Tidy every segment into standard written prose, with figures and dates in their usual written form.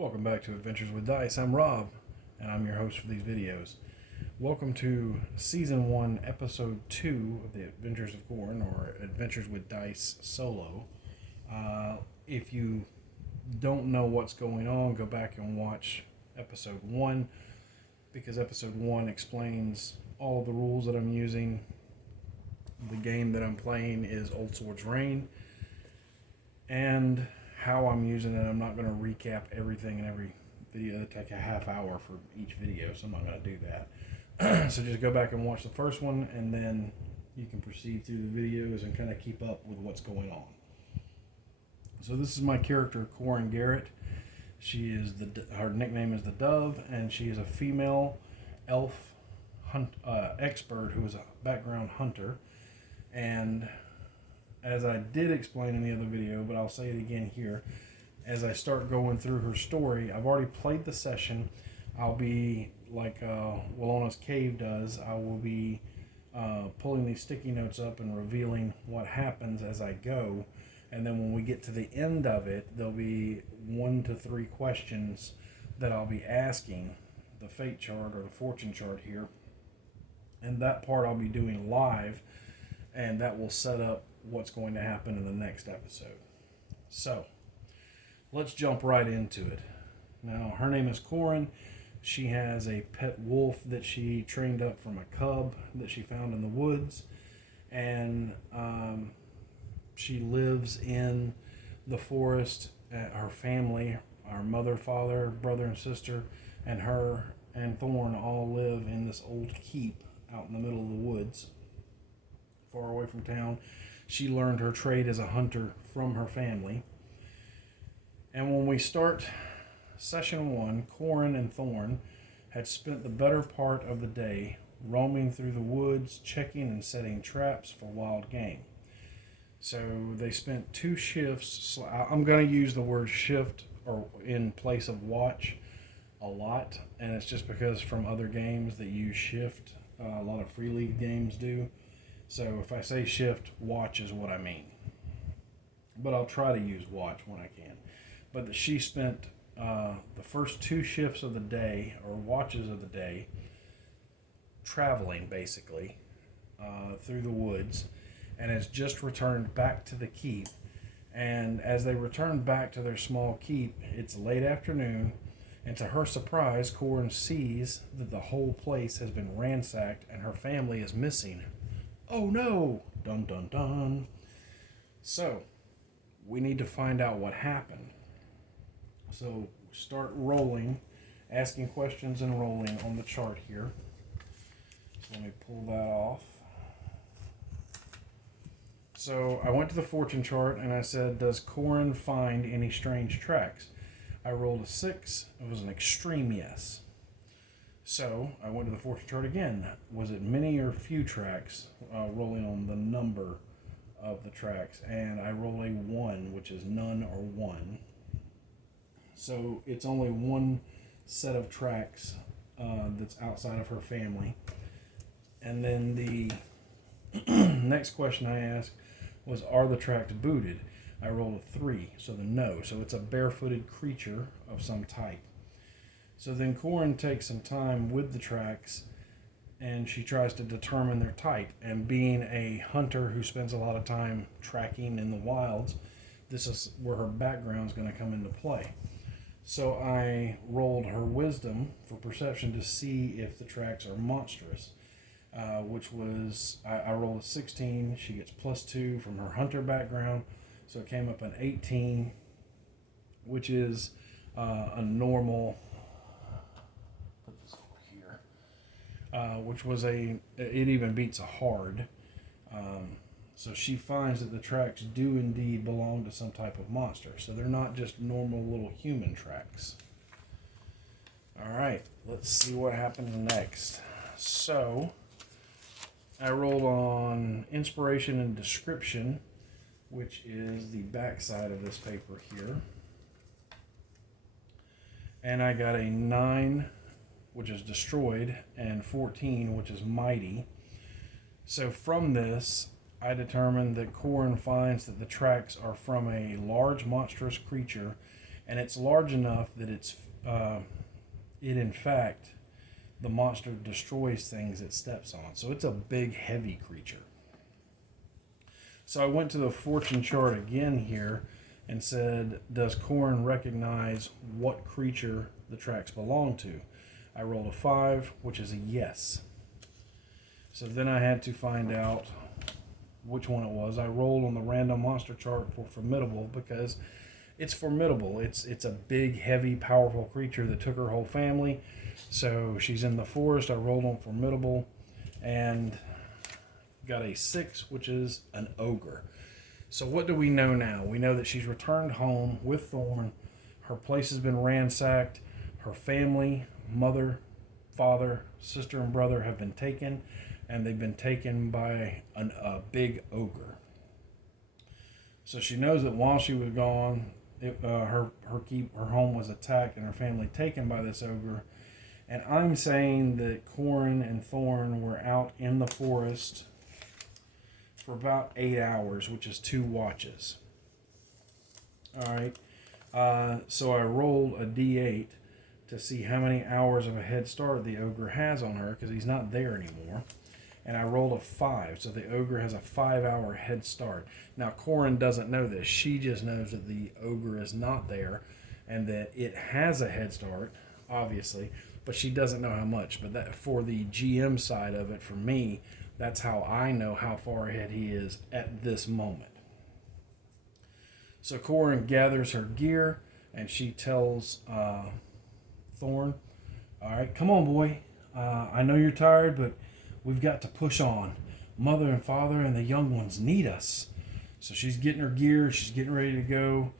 Welcome back to Adventures with Dice. I'm Rob, and I'm your host for these videos. Welcome to Season 1, Episode 2 of the Adventures of Corin, or Adventures with Dice Solo. If you don't know what's going on, go back and watch Episode 1, because Episode 1 explains all of the rules that I'm using. The game that I'm playing is Old Swords Reign, and how I'm using it. I'm not going to recap everything in every video. It'll take a half hour for each video, so I'm not going to do that. So just go back and watch the first one, and then you can proceed through the videos and kind of keep up with what's going on. So this is my character, Corin Garrett. She is her nickname is the Dove, and she is a female elf expert who is a background hunter. And as I did explain in the other video, but I'll say it again here, as I start going through her story, I've already played the session. I'll be, like Wallona's Cave does, I will be pulling these sticky notes up and revealing what happens as I go. And then when we get to the end of it, there'll be 1 to 3 questions that I'll be asking, the fate chart or the fortune chart here. And that part I'll be doing live, and that will set up what's going to happen in the next episode. So let's jump right into it. Now, her name is Corin. She has a pet wolf that she trained up from a cub that she found in the woods, and she lives in the forest. Her family, our mother, father, brother, and sister, and her and Thorn all live in this old keep out in the middle of the woods, far away from town. She learned her trade as a hunter from her family. And when we start Session 1, Corin and Thorn had spent the better part of the day roaming through the woods, checking and setting traps for wild game. So they spent 2 shifts. I'm going to use the word shift or in place of watch a lot, and it's just because from other games that use shift, a lot of free league games do. So if I say shift, watch is what I mean. But I'll try to use watch when I can. But she spent the first 2 shifts of the day, or watches of the day, traveling basically through the woods, and has just returned back to the keep. And as they return back to their small keep, it's late afternoon, and to her surprise, Corin sees that the whole place has been ransacked and her family is missing. Oh no! Dun dun dun. So, we need to find out what happened. So, start rolling, asking questions and rolling on the chart here. So let me pull that off. So, I went to the fortune chart and I said, does Corin find any strange tracks? I rolled a 6. It was an extreme yes. So, I went to the fortune chart again. Was it many or few tracks? Rolling on the number of the tracks. And I rolled a 1, which is none or 1. So, it's only 1 set of tracks that's outside of her family. And then the next question I asked was, are the tracks booted? I rolled a 3, so the no. So, it's a barefooted creature of some type. So then Corin takes some time with the tracks, and she tries to determine their type. And being a hunter who spends a lot of time tracking in the wilds, this is where her background is going to come into play. So I rolled her wisdom for perception to see if the tracks are monstrous, which was, I rolled a 16. She gets +2 from her hunter background, so it came up an 18, which is a normal... which was it even beats a hard. So she finds that the tracks do indeed belong to some type of monster. So they're not just normal little human tracks. Alright, let's see what happens next. So, I rolled on Inspiration and Description, which is the back side of this paper here. And I got a 9, which is destroyed, and 14, which is mighty. So from this, I determined that Corin finds that the tracks are from a large monstrous creature and it's large enough that in fact, the monster destroys things it steps on. So it's a big, heavy creature. So I went to the fortune chart again here and said, does Corin recognize what creature the tracks belong to? I rolled a 5, which is a yes. So then I had to find out which one it was. I rolled on the random monster chart for formidable because it's formidable. It's a big, heavy, powerful creature that took her whole family. So she's in the forest. I rolled on formidable and got a 6, which is an ogre. So what do we know now? We know that she's returned home with Thorn. Her place has been ransacked. Her family, mother, father, sister, and brother have been taken, and they've been taken by a big ogre. So she knows that while she was gone, her home was attacked and her family taken by this ogre. And I'm saying that Corin and Thorn were out in the forest for about 8 hours, which is 2 watches. All right. So I rolled a d8 to see how many hours of a head start the ogre has on her, because he's not there anymore. And I rolled a 5, so the ogre has a 5-hour head start. Now, Corin doesn't know this. She just knows that the ogre is not there and that it has a head start, obviously, but she doesn't know how much. But that, for the GM side of it, for me, that's how I know how far ahead he is at this moment. So Corin gathers her gear, and she tells Thorn, all right, come on, boy. I know you're tired, but we've got to push on. Mother and father and the young ones need us. So she's getting her gear. She's getting ready to go.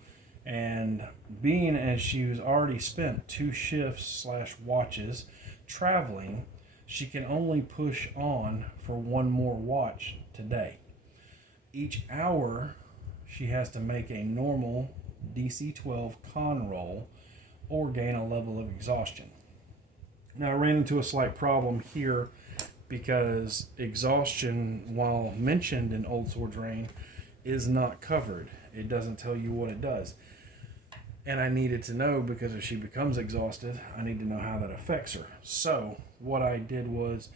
And being as she was already spent 2 shifts / watches traveling, she can only push on for 1 more watch today. Each hour, she has to make a normal DC 12 con roll or gain a level of exhaustion. Now, I ran into a slight problem here because exhaustion, while mentioned in Old Sword's Reign, is not covered. It doesn't tell you what it does. And I needed to know, because if she becomes exhausted, I need to know how that affects her. So what I did was,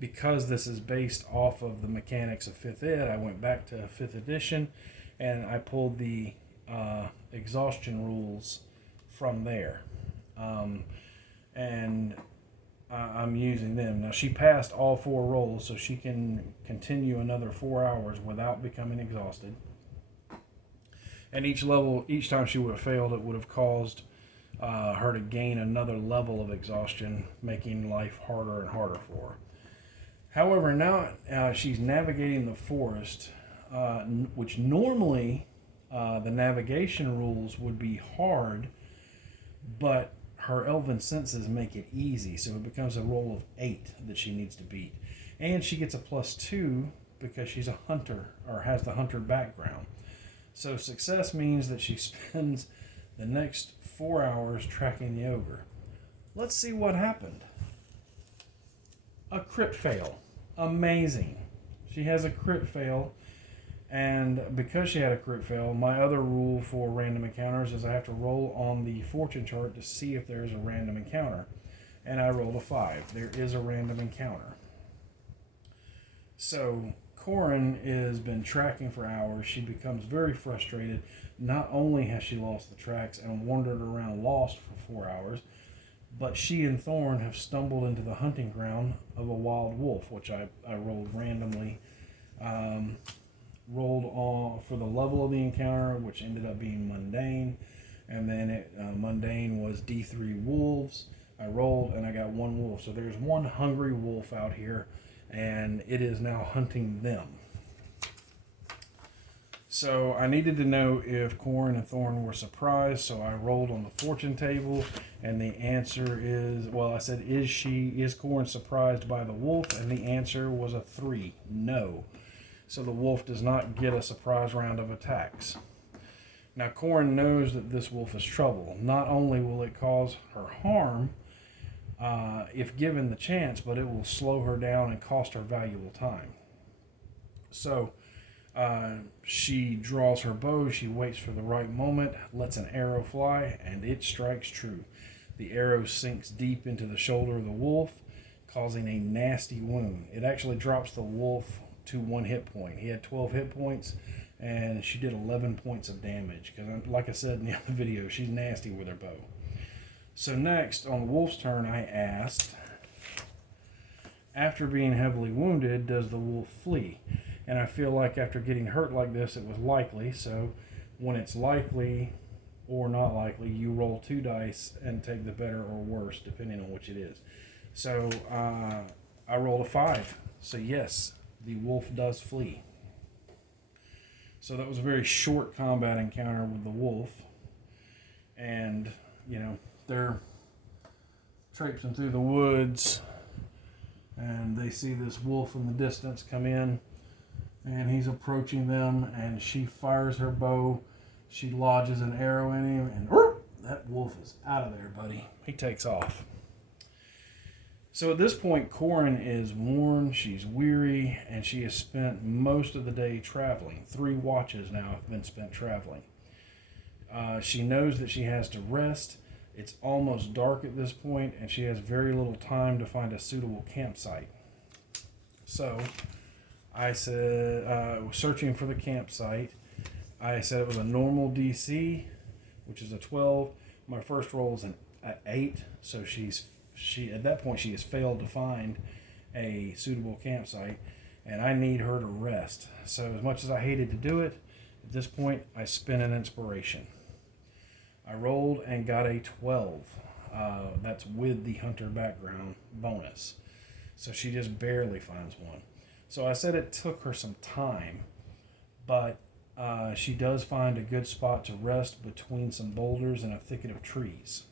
because this is based off of the mechanics of 5th Ed, I went back to 5th edition and I pulled the exhaustion rules from there. And I'm using them. Now, she passed all 4 rolls, so she can continue another 4 hours without becoming exhausted. And each time she would have failed, it would have caused her to gain another level of exhaustion, making life harder and harder for her. However, now she's navigating the forest, which normally the navigation rules would be hard, but her elven senses make it easy, so it becomes a roll of 8 that she needs to beat. And she gets a +2 because she's a hunter, or has the hunter background. So success means that she spends the next 4 hours tracking the ogre. Let's see what happened. A crit fail. Amazing. She has a crit fail, and because she had a crit fail, my other rule for random encounters is I have to roll on the fortune chart to see if there's a random encounter. And I rolled a 5. There is a random encounter. So Corin has been tracking for hours. She becomes very frustrated. Not only has she lost the tracks and wandered around lost for 4 hours, but she and Thorn have stumbled into the hunting ground of a wild wolf, which I rolled randomly. Rolled on for the level of the encounter, which ended up being mundane. And then mundane was D3 wolves. I rolled and I got 1 wolf. So there's 1 hungry wolf out here, and it is now hunting them. So I needed to know if Corin and Thorn were surprised, so I rolled on the fortune table, and the answer is, well, I said, is Corin surprised by the wolf? And the answer was a 3, no. So the wolf does not get a surprise round of attacks. Now, Corin knows that this wolf is trouble. Not only will it cause her harm, if given the chance, but it will slow her down and cost her valuable time. So She draws her bow, she waits for the right moment, lets an arrow fly, and it strikes true. The arrow sinks deep into the shoulder of the wolf, causing a nasty wound. It actually drops the wolf to 1 hit point. He had 12 hit points, and she did 11 points of damage. Because, like I said in the other video, she's nasty with her bow. So next, on the wolf's turn, I asked, after being heavily wounded, does the wolf flee? And I feel like after getting hurt like this, it was likely. So when it's likely or not likely, you roll 2 dice and take the better or worse, depending on which it is. So I rolled a 5. So yes, the wolf does flee. So that was a very short combat encounter with the wolf. And, you know, they're traipsing through the woods, and they see this wolf in the distance come in, and he's approaching them, and she fires her bow. She lodges an arrow in him, and that wolf is out of there, buddy. He takes off. So at this point, Corin is worn, she's weary, and she has spent most of the day traveling. 3 watches now have been spent traveling. She knows that she has to rest. It's almost dark at this point, and she has very little time to find a suitable campsite. So I said, searching for the campsite, I said it was a normal DC, which is a 12. My first roll is an 8, so she at that point she has failed to find a suitable campsite, and I need her to rest. So as much as I hated to do it, at this point I spent an inspiration. I rolled and got a 12. That's with the hunter background bonus. So she just barely finds one. So I said it took her some time, but she does find a good spot to rest between some boulders and a thicket of trees.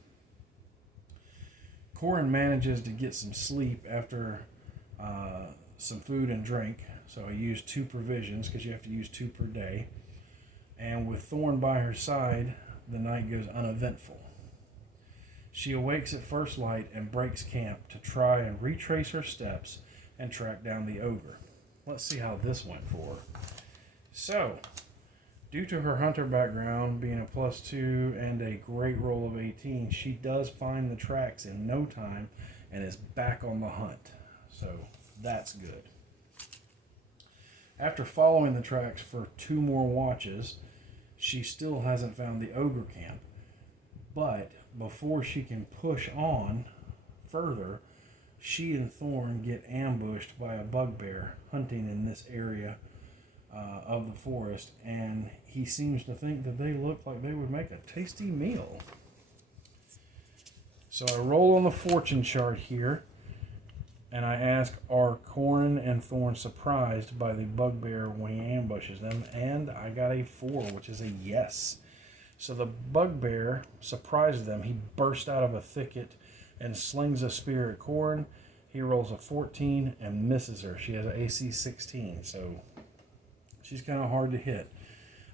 Corin manages to get some sleep after some food and drink. So I used 2 provisions because you have to use 2 per day. And with Thorn by her side, the night goes uneventful. She awakes at first light and breaks camp to try and retrace her steps and track down the ogre. Let's see how this went for her. So, due to her hunter background being a +2 and a great roll of 18, she does find the tracks in no time and is back on the hunt. So, that's good. After following the tracks for 2 more watches, she still hasn't found the ogre camp, but before she can push on further, she and Thorn get ambushed by a bugbear hunting in this area of the forest, and he seems to think that they look like they would make a tasty meal. So I roll on the fortune chart here, and I ask, are Corin and Thorn surprised by the bugbear when he ambushes them? And I got a 4, which is a yes. So the bugbear surprises them. He bursts out of a thicket and slings a spear at Corin. He rolls a 14 and misses her. She has an AC 16, so she's kind of hard to hit.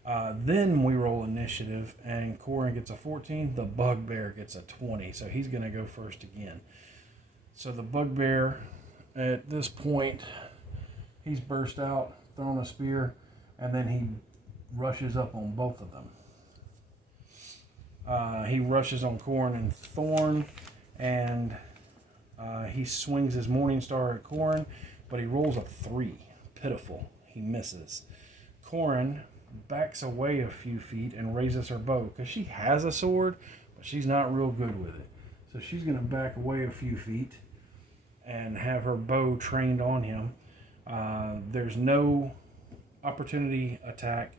Then we roll initiative, and Corin gets a 14. The bugbear gets a 20, so he's going to go first again. So the bugbear, at this point, he's burst out, thrown a spear, and then he rushes up on both of them. He rushes on Corin and Thorn, and he swings his Morning Star at Corin, but he rolls a 3. Pitiful. He misses. Corin backs away a few feet and raises her bow, because she has a sword, but she's not real good with it. So she's going to back away a few feet and have her bow trained on him. There's no opportunity attack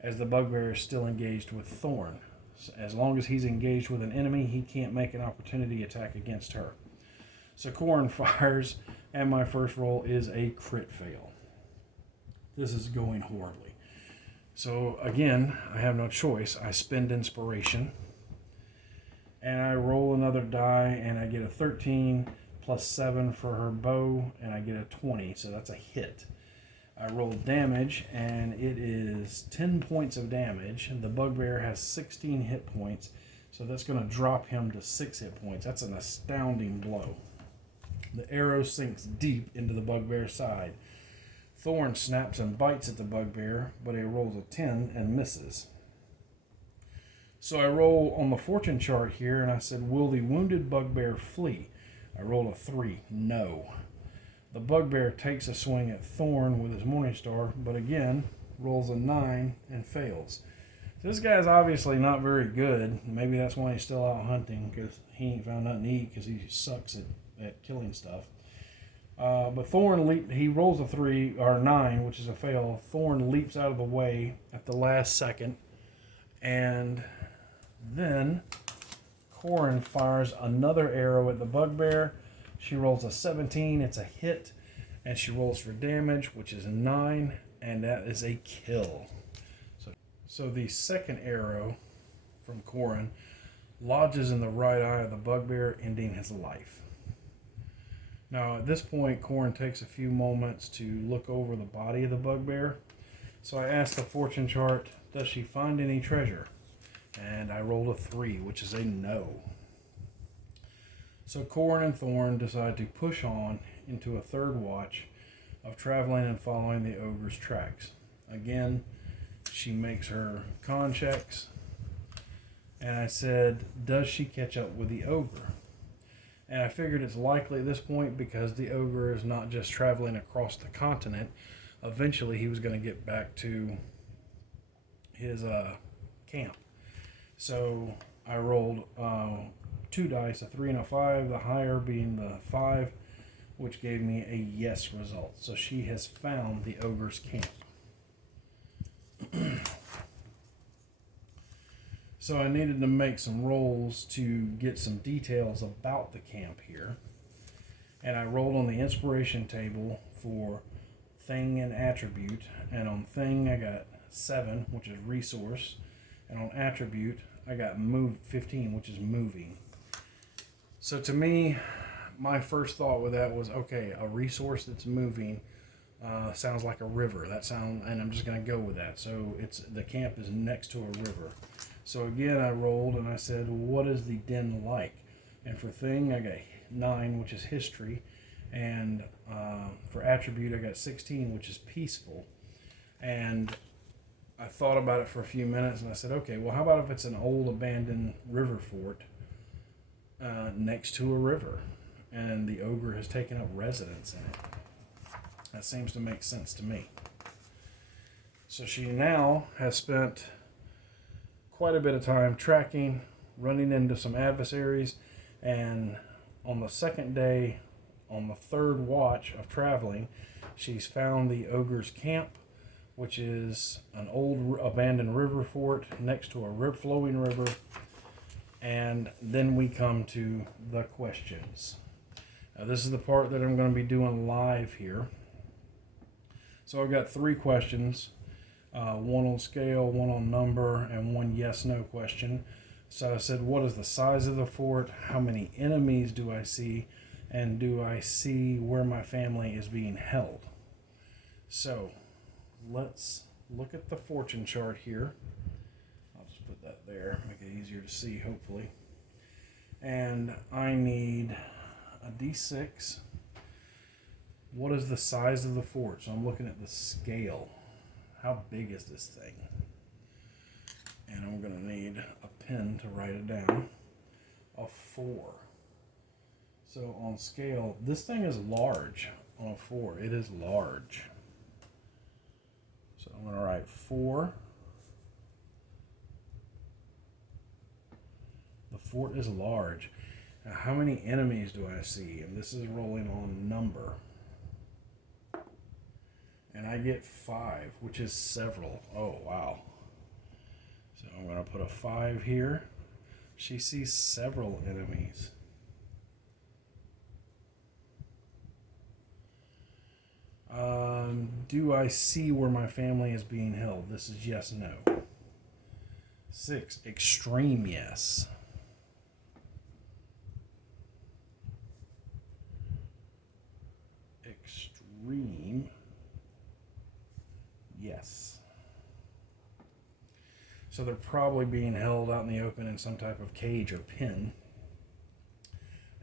as the bugbear is still engaged with Thorn. So as long as he's engaged with an enemy, he can't make an opportunity attack against her. So Corin fires, and my first roll is a crit fail. This is going horribly. So again, I have no choice. I spend inspiration, and I roll another die, and I get a 13 plus 7 for her bow, and I get a 20, so that's a hit. I roll damage, and it is 10 points of damage, and the bugbear has 16 hit points, so that's going to drop him to 6 hit points. That's an astounding blow. The arrow sinks deep into the bugbear's side. Thorn snaps and bites at the bugbear, but he rolls a 10 and misses. So I roll on the fortune chart here, and I said, will the wounded bugbear flee? I rolled a 3. No. The bugbear takes a swing at Thorn with his Morningstar, but again, rolls a 9 and fails. So this guy's obviously not very good. Maybe that's why he's still out hunting, because he ain't found nothing to eat, because he sucks at killing stuff. But Thorn he rolls a 3 or 9, which is a fail. Thorn leaps out of the way at the last second, and then Corin fires another arrow at the bugbear. She rolls a 17. It's a hit, and she rolls for damage, which is a 9, and that is a kill. So the second arrow from Corin lodges in the right eye of the bugbear, ending his life. Now at this point, Corin takes a few moments to look over the body of the bugbear. So I asked the fortune chart, does she find any treasure? And I rolled a 3, which is a no. So Corin and Thorn decide to push on into a third watch of traveling and following the ogre's tracks. Again, she makes her con checks, and I said, does she catch up with the ogre? And I figured it's likely at this point, because the ogre is not just traveling across the continent. Eventually he was going to get back to his camp. So I rolled 2 dice, a 3 and a 5, the higher being the 5, which gave me a yes result. So she has found the ogre's camp. So I needed to make some rolls to get some details about the camp here. And I rolled on the inspiration table for thing and attribute. And on thing I got 7, which is resource. And on attribute I got move 15, which is moving. So to me, my first thought with that was, okay, a resource that's moving sounds like a river. And I'm just going to go with that. So the camp is next to a river. So again, I rolled and I said, what is the den like? And for thing, I got 9, which is history. And for attribute, I got 16, which is peaceful. And I thought about it for a few minutes and I said, okay, well, how about if it's an old abandoned river fort next to a river, and the ogre has taken up residence in it? That seems to make sense to me. So she now has spent quite a bit of time tracking, running into some adversaries, and on the second day, on the third watch of traveling, she's found the ogre's camp, which is an old abandoned river fort next to a flowing river. And then we come to the questions. Now, this is the part that I'm going to be doing live here. So I've got 3 questions, 1 on scale, 1 on number, and 1 yes/no question. So I said, what is the size of the fort? How many enemies do I see? And do I see where my family is being held? So let's look at the fortune chart here. I'll just put that there, make it easier to see, hopefully. And I need a D6. What is the size of the fort? So I'm looking at the scale. How big is this thing? And I'm going to need a pen to write it down. A 4. So on scale, this thing is large. On a 4, it is large. So I'm going to write 4. The fort is large. Now, how many enemies do I see? And this is rolling on number. And I get 5, which is several. Oh, wow. So I'm going to put a 5 here. She sees several enemies. Do I see where my family is being held? This is yes, no. 6, extreme yes. Extreme yes. So they're probably being held out in the open in some type of cage or pen.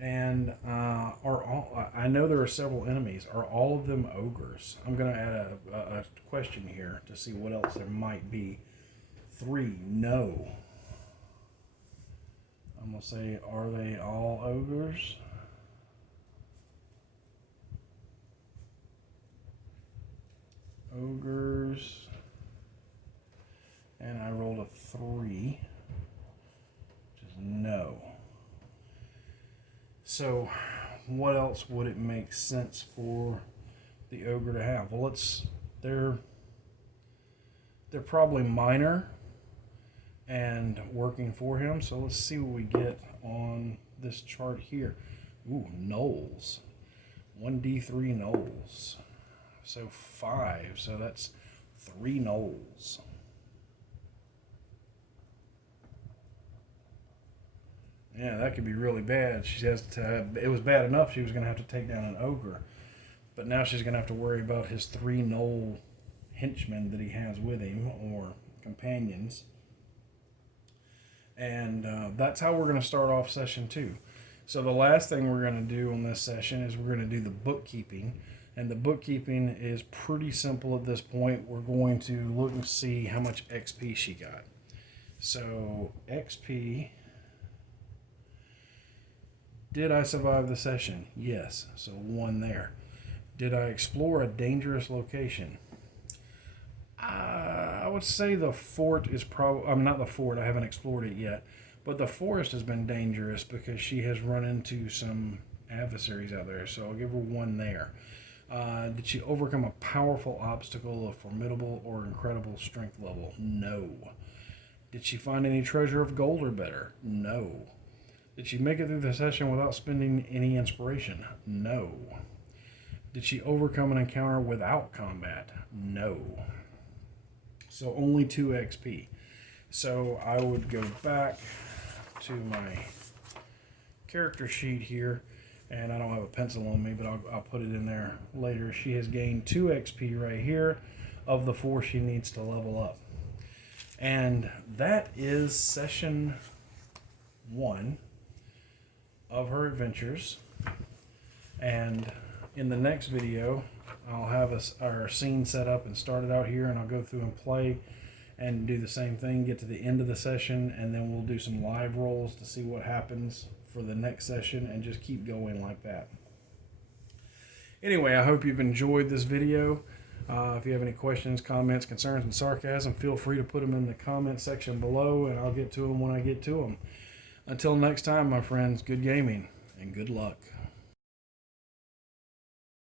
And are all? I know there are several enemies. Are all of them ogres? I'm gonna add a question here to see what else there might be. 3, no. I'm gonna say, are they all ogres? Ogres. And I rolled a 3, which is no. So, what else would it make sense for the ogre to have? Well, they're probably minor and working for him. So let's see what we get on this chart here. Ooh, gnolls. 1d3 gnolls. So 5. So that's 3 gnolls. Yeah, that could be really bad. She has to. It was bad enough she was going to have to take down an ogre, but now she's going to have to worry about his 3 gnoll henchmen that he has with him, or companions. And that's how we're going to start off session 2. So the last thing we're going to do on this session is we're going to do the bookkeeping. And the bookkeeping is pretty simple at this point. We're going to look and see how much XP she got. So XP. Did I survive the session? Yes. So 1 there. Did I explore a dangerous location? I would say the fort is probably... I'm not the fort. I haven't explored it yet. But the forest has been dangerous because she has run into some adversaries out there. So I'll give her 1 there. Did she overcome a powerful obstacle of formidable or incredible strength level? No. Did she find any treasure of gold or better? No. Did she make it through the session without spending any inspiration? No. Did she overcome an encounter without combat? No. So only 2 XP. So I would go back to my character sheet here, and I don't have a pencil on me, but I'll put it in there later. She has gained 2 XP right here of the 4 she needs to level up. And that is session 1 of her adventures. And in the next video I'll have our scene set up and started out here, and I'll go through and play and do the same thing, get to the end of the session, and then we'll do some live rolls to see what happens for the next session and just keep going like that. Anyway, I hope you've enjoyed this video. If you have any questions, comments, concerns, and sarcasm, feel free to put them in the comment section below, and I'll get to them when I get to them. Until next time, my friends, good gaming and good luck.